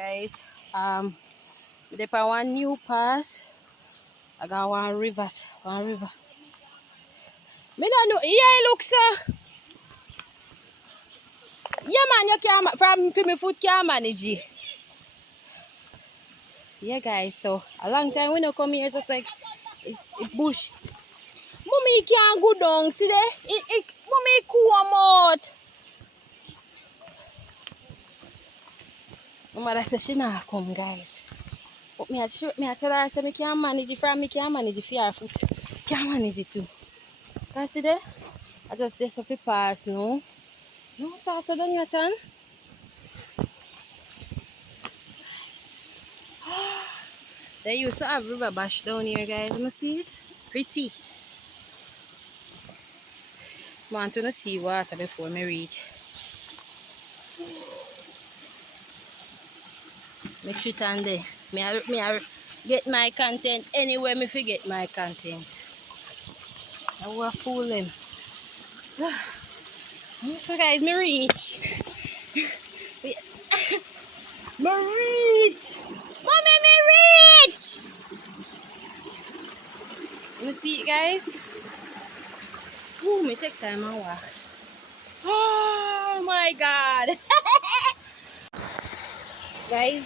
Guys, they for one new pass. I got one river. Me don't know. Yeah, look so. Yeah man, you can't from me foot can't manage it. Yeah guys, so a long time we no come here just like it bush. Mommy can't go down, see there? Mommy come out. My mother said she not come guys. But me I tell her, I say me can't manage it from me can't manage it for her foot. Can't manage it too. Can you see there? I just this up pass no. No sauce done yet turn. They used to have river bash down here guys. Let me see it. Pretty. I want to see water before me reach. Make sure stand there. Me I get my content anywhere me forget my content. I will fool them. So guys, me reach. Me reach. Mommy, me reach. You see it guys? Ooh, me take time and walk. Oh my god. Guys,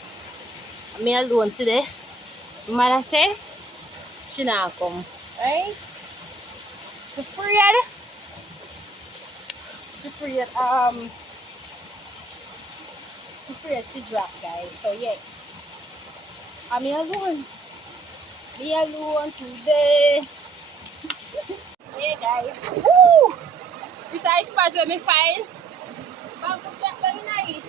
me alone today. Mother say she not come. Right? She afraid. She afraid to drop guys. So yeah. I'm alone. Me alone today. Yeah guys. Woo! This is a spot where me find. Bamboo that very nice.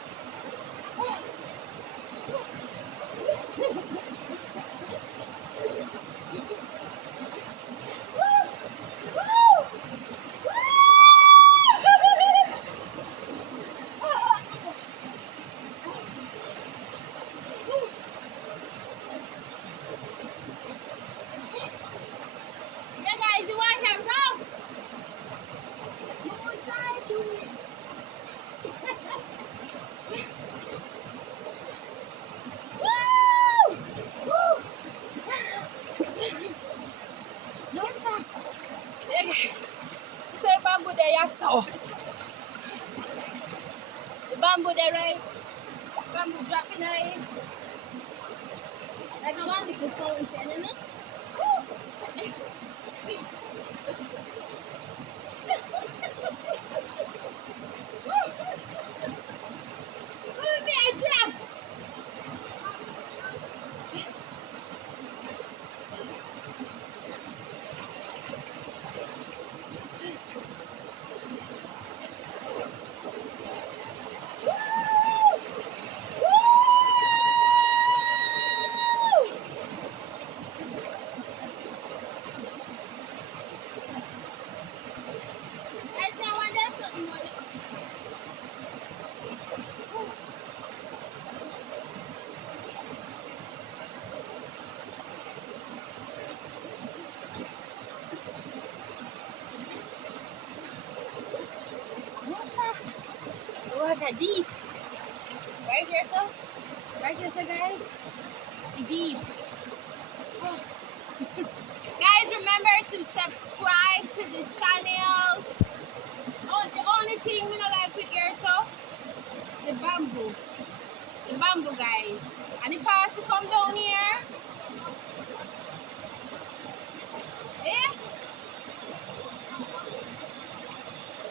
Yeah guys, you want him now? No sir. Yeah, say bamboo there, yes so. The bamboo there, right? Bamboo dropping right. Like a one little fountain, isn't it? Water deep. Right there, sir. Right there, sir, guys. Deep. Oh. Guys, remember to subscribe to the channel. Oh, the only thing we don't like with here, so the bamboo. The bamboo, guys. And if I was to come down here, eh?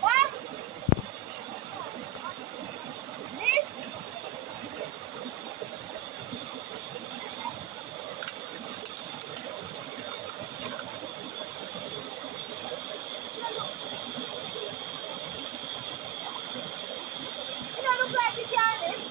What? This? You don't look like the challenge.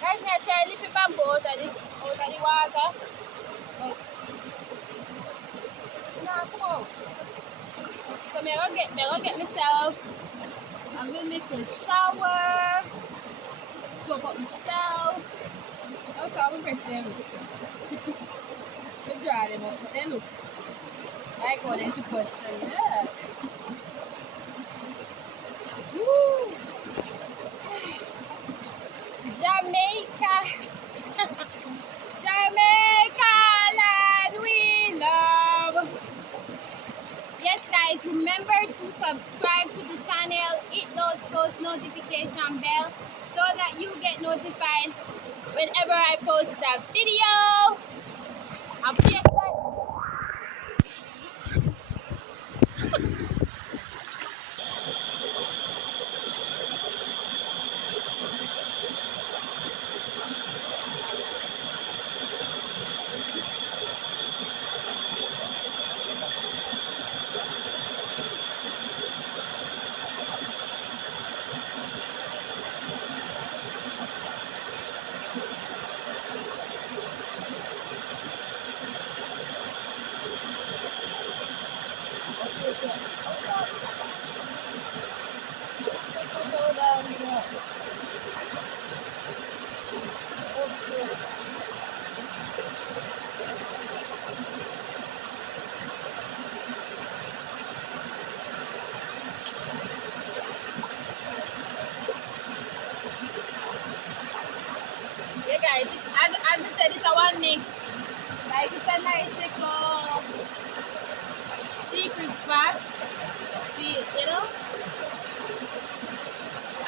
Guys, now try to lift the bamboo out of the water. But, no, come on. So I'm gonna get myself a good little shower. Soap up myself. Also, I will press them. We draw them up, but they look like what they're supposed to look. Woo! Jamaica! Jamaica land we love! Yes guys, remember to subscribe to the channel, hit those post notification bell so that you get notified whenever I post a video. I'll see you guys. Yeah guys, as I said, it's our next, like it's a nice little secret spot. You know,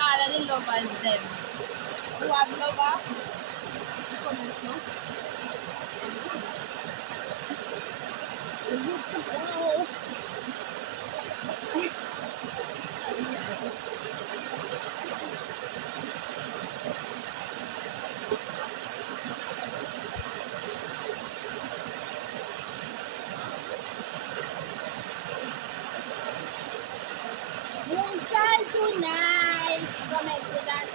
all of the lovers them who have lover, come and know. Oh. Moonshine tonight. Go make the dance.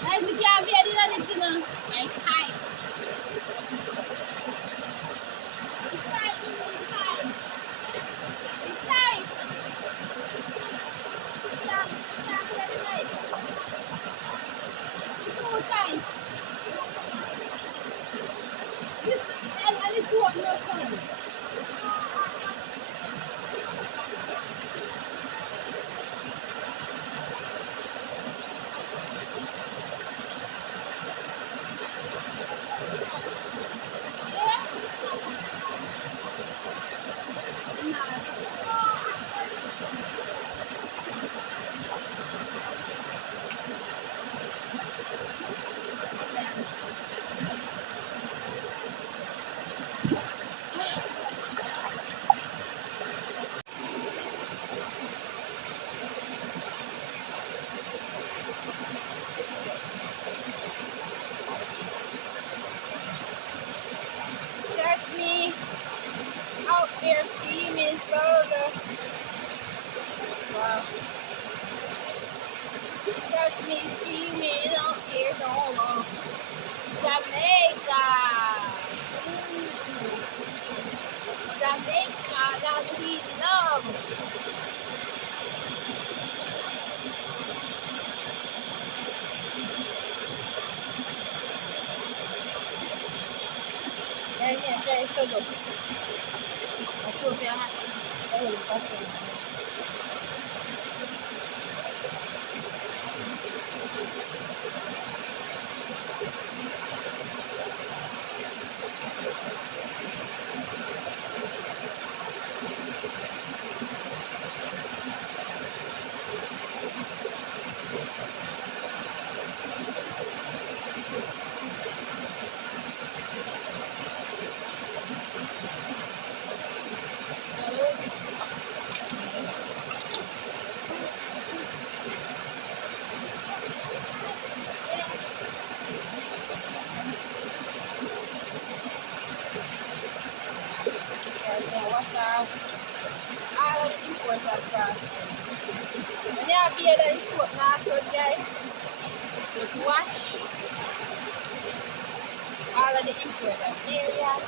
Guys, we can't be editing it, like hi. It's tight, it's tight. It's tight. Can't be editing it. It's so tight. And it's too up no sun. Catch me out there steaming burger. Wow. Catch me steaming out here solo. Jamaica. Jamaica that we love. Yeah, try so good. I feel very hot. happier than it's what last one, guys. Just wash all of the important areas.